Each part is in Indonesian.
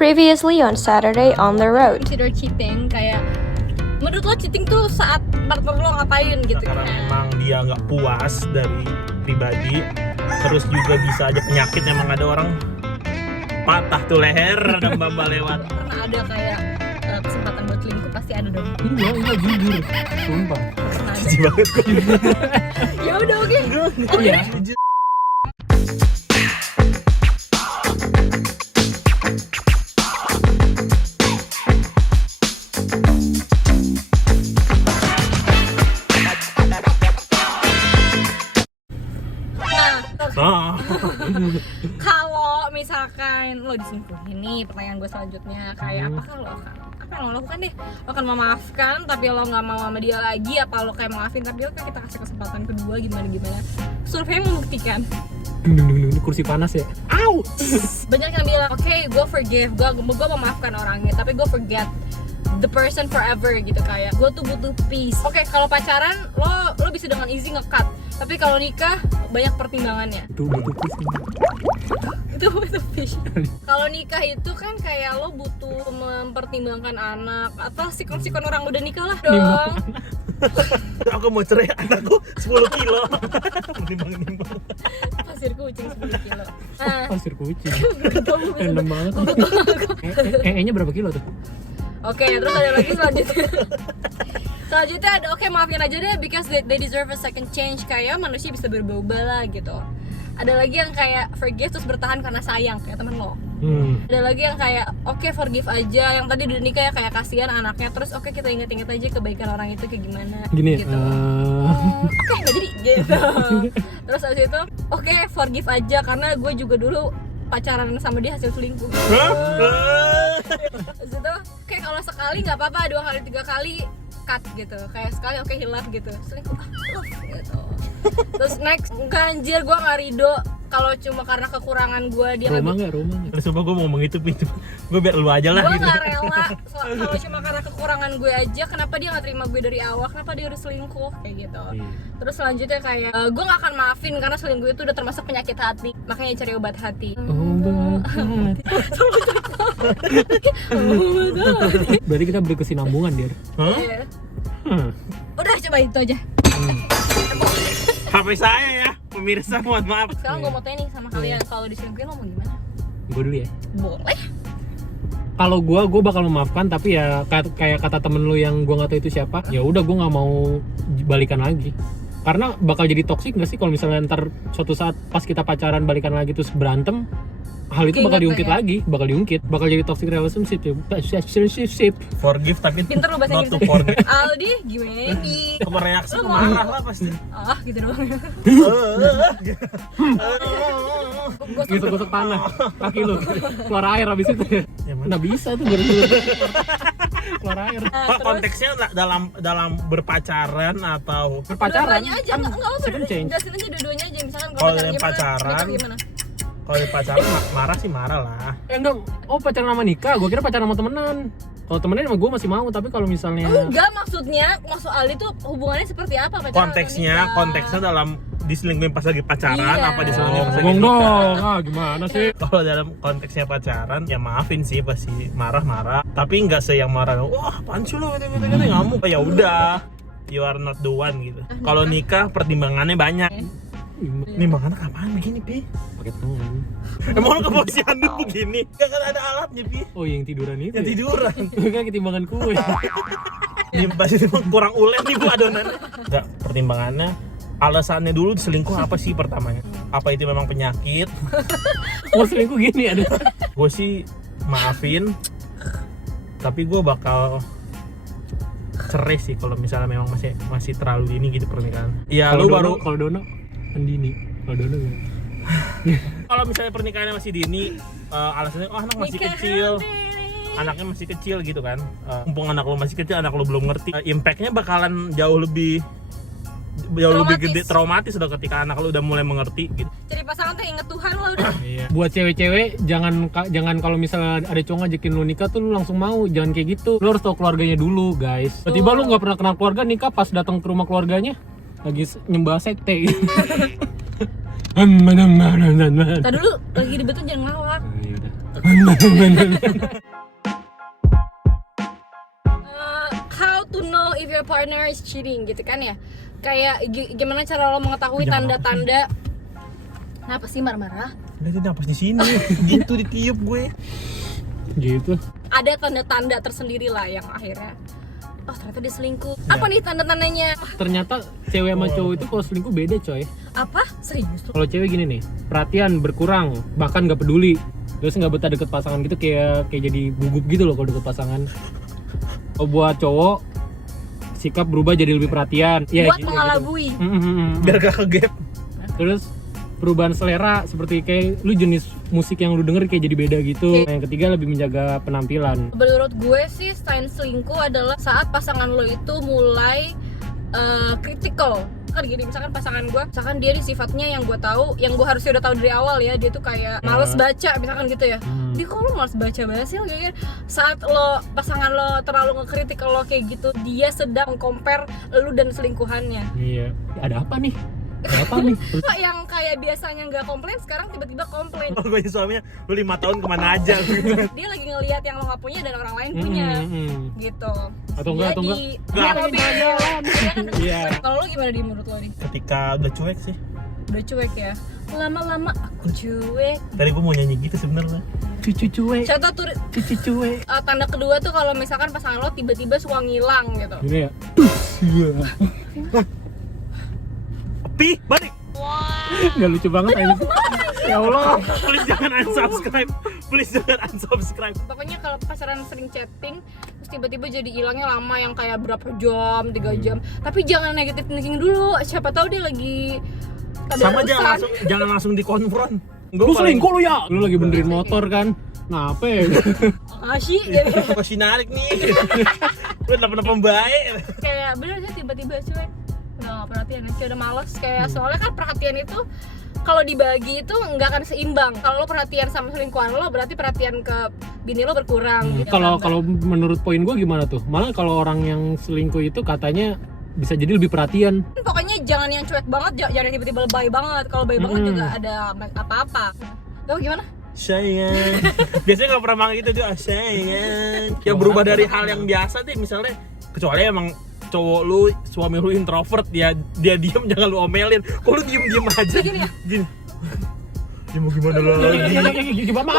Previously on Saturday on the road. Consider cheating, kayak menurut lo cheating tuh saat partner lo ngapain gitu? Karena memang dia nggak puas dari pribadi, terus juga bisa aja penyakit, emang ada orang patah tuh leher dan bamba lewat. Karena ada kayak kesempatan buat selingkuh pasti ada dong. Enggak jujur, sumpah. Pernah ada. Jijik banget kok. Ya udah oke. Iya. Ah. Kalau misalkan lo diselingkuhin nih, pertanyaan gue selanjutnya kayak apa yang lo lakukan deh? Lo akan memaafkan tapi lo nggak mau sama dia lagi, apa lo kayak maafin tapi lo kayak kita kasih kesempatan kedua gimana? Survei membuktikan Dung, kursi panas ya. Au. banyak yang bilang oke, gue forgive, gue memaafkan orangnya tapi gue forget the person forever gitu, kayak gue tuh butuh peace. Oke, kalau pacaran lo bisa dengan easy nge-cut, tapi kalau nikah banyak pertimbangannya. Itu butuh pusing. Itu butuh fish. Kalau nikah itu kan kayak lo butuh mempertimbangkan anak atau sikon-sikon orang udah nikah lah dong. Aku mau cerai, anakku 10 kilo. Nimbang. Pasir kucing 10 kilo. Nah, Pasir kucing. betul. Enak banget. E-nya berapa kilo tuh? Oke, terus ada lagi selanjutnya. Selanjutnya ada oke, maafin aja deh because they deserve a second change, kayak manusia bisa berubah lah gitu. Ada lagi yang kayak forgive terus bertahan karena sayang kayak temen lo. Ada lagi yang kayak oke, forgive aja yang tadi udah nikah ya, kayak kasihan anaknya, terus oke kita inget-inget aja kebaikan orang itu kayak gimana Gini gitu. Oke, nggak jadi gitu. Terus abis itu oke, forgive aja karena gue juga dulu pacaran sama dia hasil selingkuh. Terus itu kayak kalau sekali nggak apa-apa, 2 kali 3 kali cut gitu, kayak sekali oke hilaf gitu, selingkuh love gitu. Terus next, anjir gue nggak ridho kalau cuma karena kekurangan gue dia Roma nggak? Sumpah gue mau ngomong itu, gue biar lu aja lah gue gitu. nggak rela kalau cuma karena kekurangan gue aja, kenapa dia nggak terima gue dari awal, kenapa dia harus selingkuh kayak gitu. Terus selanjutnya kayak gue nggak akan maafin karena selingkuh itu udah termasuk penyakit hati, makanya cari obat hati. Obat hati. Berarti kita beri kesinambungan dia. Hah? Iya. Udah coba itu aja. HP saya ya, pemirsa, mohon maaf. Sekarang gue mau tanya nih sama kalian, kalau diselingkuhin lo mau gimana? Gue dulu ya. Boleh. Kalau gue bakal memaafkan, tapi ya kayak kata temen lu yang gue nggak tahu itu siapa, ya udah gue nggak mau balikan lagi. Karena bakal jadi toksik nggak sih kalau misalnya ntar suatu saat pas kita pacaran balikan lagi terus berantem, hal itu bakal diungkit lagi, bakal jadi toxic relationship. Forgive tapi Pinter lo bahasa not to Inggris. forget. Aldi gimana nih? Kamu reaksi tuh marah lah pasti. Ah gitu doang. Gosok tanah kaki lu, keluar air habis itu. Ya, mana? Nggak bisa tuh keluar air. Pak, konteksnya dalam berpacaran atau Berpacaran Dua-duanya aja, kan nggak apa-apa. second change. Jelasin aja dua-duanya aja. Misalkan Kalau pacaran yang gimana, pacaran, nikah gimana? kalau di pacaran marah sih marah lah. Enggak, pacaran sama nikah, gue kira pacaran sama temenan. Kalau temenan emang gue masih mau, tapi kalau misalnya Enggak, maksud Aldi tuh hubungannya seperti apa pacaran? Konteksnya dalam diselingkuhin pas lagi pacaran, Iya. apa diselingkuhin pas lagi ngomong nikah. dong, gimana sih? Kalau dalam konteksnya pacaran ya maafin sih, pasti marah-marah, tapi nggak yang marah wah apaan sih lo gitu ngamuk. Ya udah, you are not the one gitu. Kalau nikah pertimbangannya banyak. Nimbangannya kapan begini, Pi? Pakai tangan. Emang lo keposian begini? Gak kan ada alatnya, Pi. Oh, yang tiduran itu. Ya tiduran. Kan ketimbangan kue. Ini pasti kurang ulet nih bu adonannya. Enggak, pertimbangannya alasannya dulu selingkuh apa sih pertamanya? Apa itu memang penyakit? Oh, selingkuh gini ada. Gue sih maafin, tapi gue bakal cerai sih kalau misalnya memang masih terlalu dini gitu pernikahan. Ya lu baru kalau Dono Andini. Kalau Dono ya. kalau misalnya pernikahannya masih dini, alasannya oh anak masih kecil. Anaknya masih kecil gitu kan, mumpung anak lo masih kecil, anak lo belum ngerti, impactnya bakalan jauh lebih gede, traumatis udah ketika anak lo udah mulai mengerti gitu. Cari pasangan tuh inget Tuhan lo udah. Iya. Buat cewek-cewek jangan kalau misalnya ada cowok ngajakin lu nikah tuh lu langsung mau, jangan kayak gitu. Lu harus tahu keluarganya dulu, guys. Tiba-tiba lu nggak pernah kenal keluarga, nikah pas datang ke rumah keluarganya lagi nyembah sekte. Tadi dulu lagi ribet tuh jangan ngelawak. How to know if your partner is cheating gitu kan ya? Kayak gimana cara lo mengetahui tanda-tanda? Kenapa sih marah-marah? Udah tuh napas di sini, gitu ditiup gue. Gitu. Ada tanda-tanda tersendiri lah yang akhirnya oh ternyata dia selingkuh. Apa nih tanda-tandanya? Ternyata cewek sama cowok itu kalau selingkuh beda coy. Apa? Serius tuh? Kalau cewek gini nih, perhatian berkurang, bahkan nggak peduli, terus nggak betah deket pasangan gitu, kayak jadi gugup gitu loh kalau deket pasangan. Kalau buat cowok, sikap berubah jadi lebih perhatian. Buat mengalabui. Gitu. Biar gak kegap. Terus perubahan selera, seperti kayak lu jenis musik yang lu denger kayak jadi beda gitu. Yang ketiga lebih menjaga penampilan. Menurut gue sih sign selingkuh adalah saat pasangan lo itu mulai critical. Kan gini, misalkan pasangan gue, misalkan dia di sifatnya yang gue tahu, yang gue harusnya udah tahu dari awal ya, dia tuh kayak males baca misalkan gitu ya. Dia kok lo males baca banget sih? Kayak saat lo pasangan lo terlalu ngekritik lo kayak gitu, dia sedang compare lu dan selingkuhannya. Iya. Ada apa nih? Ada apa nih? Terus, Yang kayak biasanya nggak komplain sekarang tiba-tiba komplain. Kalau gue suaminya, lu 5 tahun kemana aja? Dia lagi ngelihat yang lo nggak punya dan orang lain punya, gitu. Atau enggak? Dia mobil. Iya. Kalau lo gimana di menurut lo nih? Ketika udah cuek sih. Udah cuek ya? Lama-lama aku cuek. Tadi gue mau nyanyi gitu sebenarnya. Cucu cuek. Contoh tuh Cucu cuek. tanda kedua tuh kalau misalkan pasangan lo tiba-tiba suka ngilang gitu. Gini ya. Pi, balik. Nggak lucu banget ini. Ya Allah. Please jangan unsubscribe. Please jangan unsubscribe. Pokoknya kalau pacaran sering chatting terus tiba-tiba jadi hilangnya lama yang kayak berapa jam, 3 jam. Tapi jangan negative thinking dulu. Siapa tahu dia lagi Sama tadarusan. jangan langsung dikonfront. Lu selingkuh lu ya? Lu lagi benerin motor kan? Nah, apa ya? Asyik Masih narik nih. Lu kenapa baik? kayak bener sih tiba-tiba cuek. Udah gak perhatian ya, udah males kayak soalnya kan perhatian itu kalau dibagi itu nggak akan seimbang. Kalau lo perhatian sama selingkuhan lo, berarti perhatian ke bini lo berkurang. Gitu kan, Kalau menurut poin gue gimana tuh? Malah kalau orang yang selingkuh itu katanya bisa jadi lebih perhatian. pokoknya jangan yang cuek banget, jangan tiba-tiba lebay banget. Kalau lebay banget juga ada apa-apa. Lo gimana? Sayang. Biasanya nggak pernah manggil gitu dia, sayang. Ya berubah dari hal yang biasa deh, misalnya kecuali emang cowok lu, suami lu introvert, dia diem jangan lu omelin. Kok lu diem aja? Gini ya? Gini. Ya mau gimana lagi? Gimana?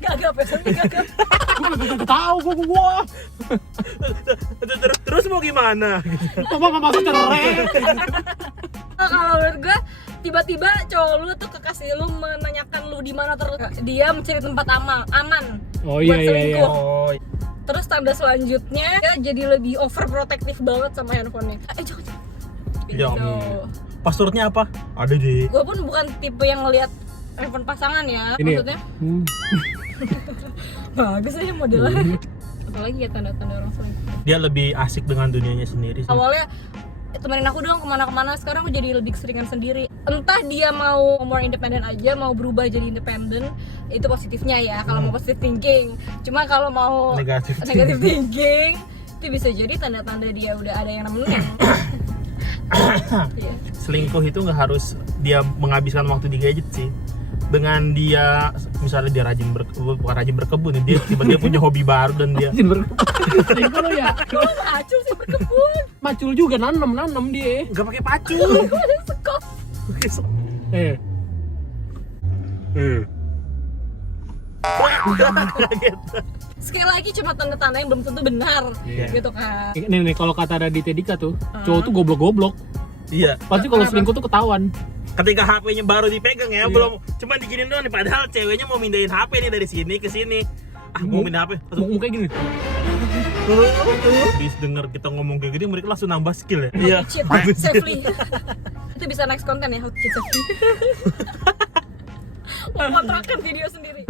Gagap ya, sampai gagap. Gue gak tau gue. Terus mau gimana? Mama masuk cerai. Kalau menurut gue tiba-tiba cowok lu tuh kekasih lu menanyakan lu di mana terus dia mencari tempat aman Oh buat iya. selingkuh. Oh, Terus tanda selanjutnya dia jadi lebih overprotective banget sama handphonenya. Jangan. Ya, Gitu. passwordnya apa? Ada deh. Gue pun bukan tipe yang ngelihat handphone pasangan ya, Ini ya? maksudnya bagus aja modelnya. Apalagi ya tanda-tanda orang selingkuh. Dia lebih asik dengan dunianya sendiri sih. Awalnya temenin aku dong kemana-kemana, sekarang aku jadi lebih keseringan sendiri. Entah dia mau more independen aja, mau berubah jadi independen, itu positifnya ya kalau mau positive thinking. Cuma kalau mau Negative thinking itu bisa jadi tanda-tanda dia udah ada yang nemenin. Iya. Selingkuh itu nggak harus dia menghabiskan waktu di gadget sih. Dengan dia misalnya dia bukan rajin berkebun, dia tiba-tiba punya hobi baru dan dia Selingkuh lo ya? Kok macul sih berkebun? Macul juga nanem dia. nggak pakai pacul. Kok ada sekop? Gitu. Sekali lagi cuma tanda-tanda yang belum tentu benar, Iya. gitu kan. Nih kalau kata Raditya Dika tuh, cowok tuh goblok-goblok. Iya. Pasti kalau selingkuh tuh ketahuan. Ketika HP-nya baru dipegang ya, Iya. belum cuma diginin doang nih, padahal ceweknya mau mindahin HP nih dari sini ke sini. Mau pindah HP. Mukanya gini. Bis denger kita ngomong kayak gini, mereka langsung nambah skill ya. Iya. Cheat safely. Itu bisa next konten ya, how to cheat safely. Mau kontrakan video sendiri.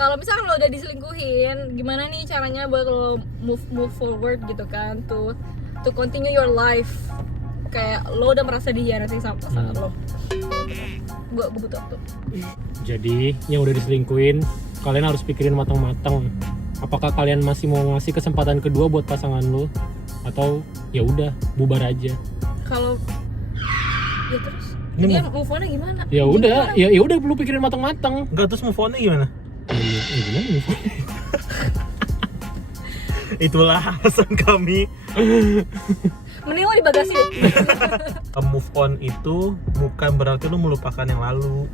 Kalau misalkan lo udah diselingkuhin, gimana nih caranya buat lo move forward gitu kan, to continue your life. Kayak lo udah merasa dihianati sama pasangan lo. Gue butuh waktu. Jadi yang udah diselingkuhin, kalian harus pikirin matang-matang. Apakah kalian masih mau ngasih kesempatan kedua buat pasangan lo, atau ya udah bubar aja? Kalau ya terus Jadi move on-nya gimana? Ya udah, ya udah lu pikirin matang-matang. Enggak, terus move on-nya gimana? Gimana move on? Itulah alasan kami. Mending lo di bagasi deh. Move on itu bukan berarti lu melupakan yang lalu.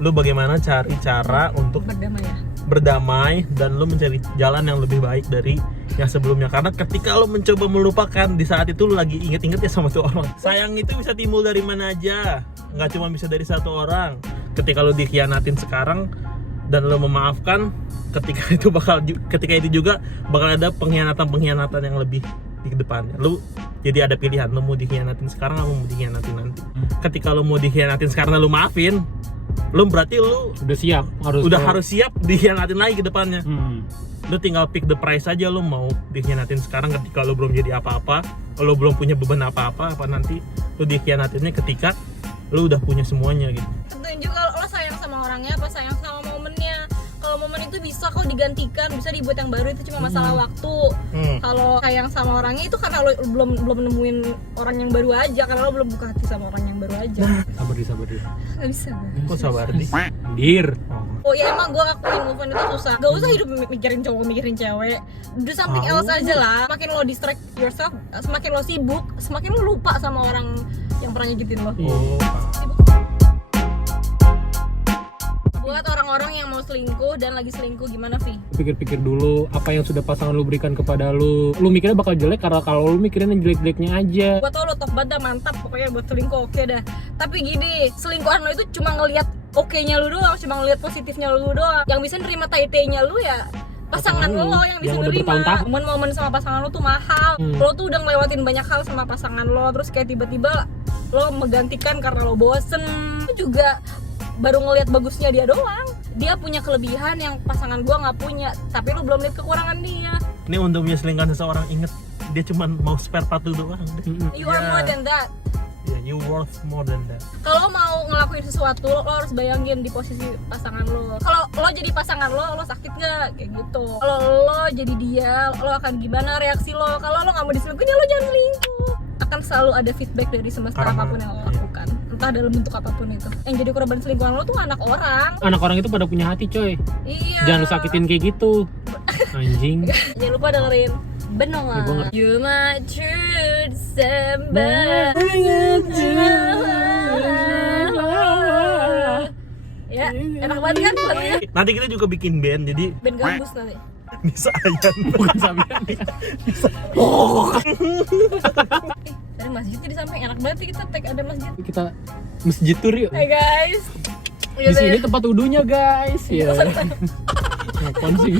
Lu bagaimana cari cara untuk Berdamai ya. berdamai dan lu mencari jalan yang lebih baik dari yang sebelumnya. Karena ketika lu mencoba melupakan, di saat itu lu lagi inget-inget ya sama tuh orang. Sayang itu bisa timbul dari mana aja, nggak cuma bisa dari satu orang. Ketika lu dikhianatin sekarang dan lu memaafkan, ketika itu juga bakal ada pengkhianatan yang lebih di depannya. Lu jadi ada pilihan, lu mau dikhianatin sekarang atau mau dikhianatin nanti. Ketika lu mau dikhianatin sekarang lu maafin, lu berarti lu Udah siap, harus siap dikhianatin lagi ke depannya. Lu tinggal pick the price aja, lu mau dikhianatin sekarang ketika lu belum jadi apa-apa, lu belum punya beban apa-apa, apa nanti lu dikhianatinnya ketika lu udah punya semuanya gitu. Tentuin juga lo sayang sama orangnya apa sayang sama momennya. Kalau momen itu bisa kok digantikan, bisa dibuat yang baru, itu cuma masalah waktu. Kalau sayang sama orangnya itu karena lo belum nemuin orang yang baru aja, karena lo belum buka hati sama orang yang baru aja. Sabar deh. Gak bisa. Kok sabar di? Dir. Oh ya emang gue ngakuin move on itu susah. Gak usah hidup mikirin cowok, mikirin cewek. Do something else aja lah. Semakin lo distract yourself, semakin lo sibuk, semakin lo lupa sama orang yang pernah nyakitin lo. Oh. Buat orang-orang yang mau selingkuh dan lagi selingkuh gimana, Vi? Pikir-pikir dulu apa yang sudah pasangan lu berikan kepada lu. Lu mikirnya bakal jelek karena kalau lu mikirin yang jelek-jeleknya aja. Gua tau lo top banget dah, mantap pokoknya buat selingkuh, oke dah. Tapi gini, selingkuhan lo itu cuma ngelihat oke-nya lu doang, cuma ngelihat positifnya lu doang. Yang bisa nerima tai-tainya lu ya pasangan lo yang bisa udah nerima. bertahun-tahun. Momen-momen sama pasangan lo tuh mahal. Lo tuh udah ngelewatin banyak hal sama pasangan lo, terus kayak tiba-tiba lo menggantikan karena lo bosen. Itu juga baru ngelihat bagusnya dia doang. Dia punya kelebihan yang pasangan gua nggak punya, tapi lo belum lihat kekurangan dia. Ini untuk menyelingkan seseorang, inget dia cuma mau spare part lu doang. You are more than that. Yeah, you worth more than that. Kalau mau ngelakuin sesuatu, lo harus bayangin di posisi pasangan lo. Kalau lo jadi pasangan lo sakit nggak? Kayak gitu. Kalau lo jadi dia, lo akan gimana reaksi lo? Kalau lo nggak mau diselingkuhin, ya lo jangan selingkuh. Akan selalu ada feedback dari semesta apapun yang lo lakukan, entah dalam bentuk apapun itu. Yang jadi korban selingkuhan lo tuh anak orang. Anak orang itu pada punya hati, coy. Iya. Jangan lu sakitin kayak gitu. Anjing. Jangan lupa dengerin Benongan. Ya, gua ngerti. You my true December. Ya, enak banget kan lagunya? Nanti kita juga bikin band, jadi Band gambus nanti. bisa ayan. Bukan Sabian. Dari masjid di samping, enak banget sih kita tag ada masjid. Kita masjid tur yuk. Hai guys. Di sini tempat wudunya, guys. Ya. Apaan sih?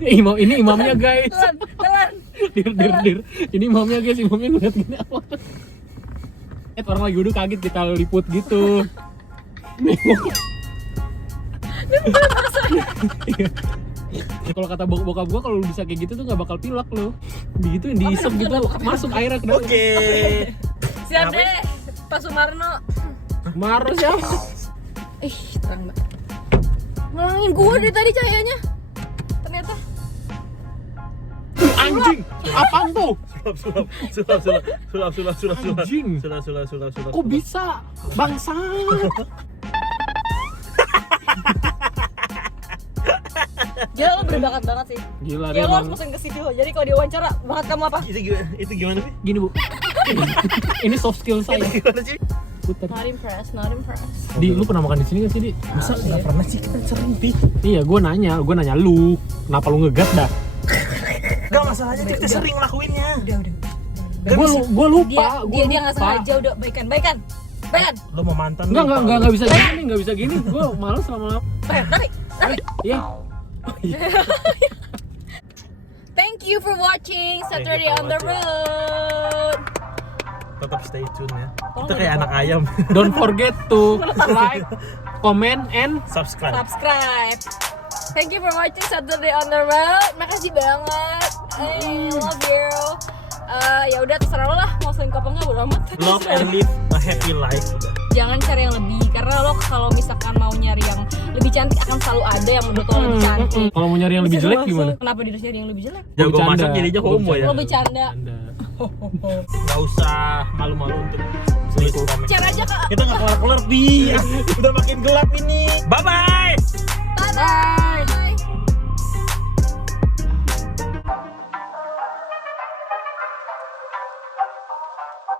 Ini imamnya, guys. Telan. Dir. Ini imamnya, guys. Imamnya ngeliat gini apa? Orang lagi wudu kaget kita liput gitu. Kalau kata bokap gua kalau lu bisa kayak gitu tuh nggak bakal pilek lu. Begitu yang diisep gitu masuk airnya ke dalam. Oke. Siap deh, Pak Sumarno. Marah siapa? Terang banget. Ngelangin gua dari tadi cahayanya. Ternyata Anjing, apaan tuh? Sulap. Anjing. Sulap. Kok bisa? Bangsa. gila lo berbakat banget sih. Gila Ya dia lo harus emang. masukin ke CV lo. Jadi kalau diwawancara, bakat kamu apa? Itu gimana sih? Gini, Bu. Ini soft skill saya. Gimana sih? Putar. Not impressed. Di, lu pernah makan di sini kan sih, Di? Masa nggak pernah sih, kita sering Pi. Iya, gue nanya lu. Kenapa lu ngegas dah? Gak masalahnya kita sering ngelakuinnya. Udah. Gue lupa. Dia nggak sengaja, udah baikan. Lo mau mantan? Enggak bisa gini, nggak bisa gini. Gue malas lama-lama. Tarik. Iya. Thank you for watching Saturday on the Road. Tetap stay tune ya. Oh, Kita kayak anak ayam. Don't forget to like, comment, and Subscribe. Thank you for watching Saturday on the Road. Makasih banget. I love you. Ya udah terserah lo lah mau selingkuh apa enggak bodo amat. Love and live a happy life udah. Jangan cari yang lebih karena lo kalau misalkan mau nyari yang lebih cantik akan selalu ada yang menurut lo lebih cantik. Kalau mau nyari yang lebih jelek gimana? Kenapa dia cari yang lebih jelek? Jago Bercanda. masak jadinya homo ya. Lo bercanda. Nggak usah malu-malu untuk selingkuh. Share aja Kak. Kita nggak kelar-kelar, Bi. Udah makin gelap ini. Bye bye.